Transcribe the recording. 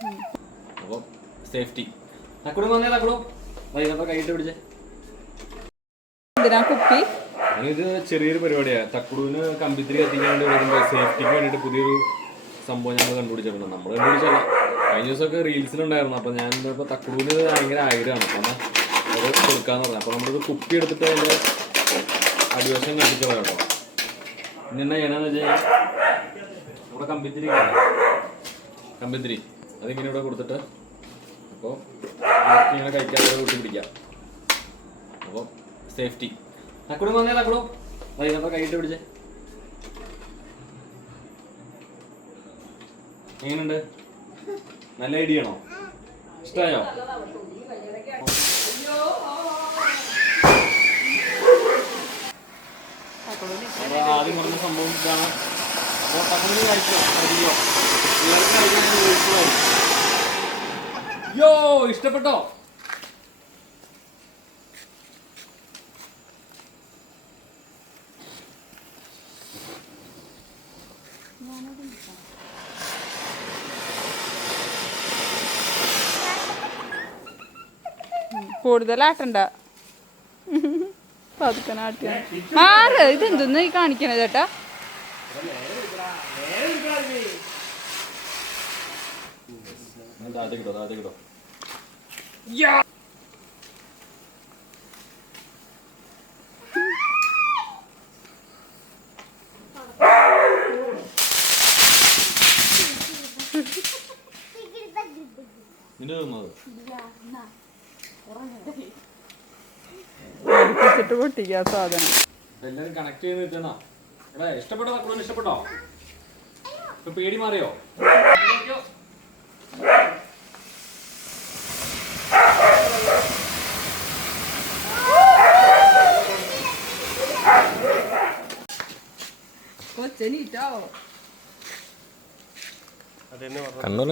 അപ്പോൾ സേഫ്റ്റി തക്കടും വന്നേ തക്കടും വൈകുന്നേരം കൈയിട്ട് പിടിച്ചേ. കുപ്പി ഇത് ചെറിയൊരു പരിപാടിയാണ്. തക്കുടുവിന് കമ്പിത്തിരി കത്തിക്കാൻ വേണ്ടി വരുമ്പോൾ സേഫ്റ്റിക്ക് വേണ്ടിയിട്ട് പുതിയൊരു സംഭവം ഞങ്ങൾ കണ്ടുപിടിച്ചിട്ടുണ്ട്. നമ്മൾ കണ്ടുപിടിച്ചല്ല, കഴിഞ്ഞ ദിവസമൊക്കെ റീൽസിലുണ്ടായിരുന്നു. അപ്പോൾ ഞാൻ ഇപ്പോൾ തക്കുടുവിന് ഭയങ്കര ആഗ്രഹമാണ്, അപ്പം അത് കൊടുക്കാന്ന് പറഞ്ഞു. അപ്പോൾ നമ്മളിത് കുപ്പി എടുത്തിട്ട് അതിൻ്റെ അടിവശം കണ്ടിച്ചോളാം കേട്ടോ. ഇനി എന്നാ ചെയ്യണമെന്ന് വെച്ച് കഴിഞ്ഞാൽ നമ്മുടെ കമ്പിത്തിരി അതിങ്ങനെ ഇവിടെ കൊടുത്തിട്ട് അപ്പോൾ ഇങ്ങനെ കഴിക്കാതെ കൂട്ടി പിടിക്കാം. അപ്പോൾ സേഫ്റ്റി തക്കുടും വന്നേ തക്കുടും വൈകുന്നേരം കൈയിട്ട് പിടിച്ചേ. എങ്ങനെയുണ്ട്? നല്ല ഐഡിയ ആണോ? ഇഷ്ടമായോ? ആദ്യം പറഞ്ഞ സംഭവം ഇതാണ്. അപ്പോൾ തക്കുടിന് കഴിച്ചോ യോ ഇഷ്ടപ്പെട്ടോ? കൂടുതലാട്ടണ്ട, പതുക്കനാട്ടിയ മാറ്. ഇതെന്തൊന്നും ഈ കാണിക്കണ ചേട്ടാ? പൊട്ടിക്കാ സാധനം എല്ലാരും കണക്ട് ചെയ്ത് നിൽക്കുന്ന ഇഷ്ടപ്പെട്ടോ? തക്കുടിന് ഇഷ്ടപ്പെട്ടോ? ഇപ്പൊ പേടി മാറിയോ? കണ്ണൂർ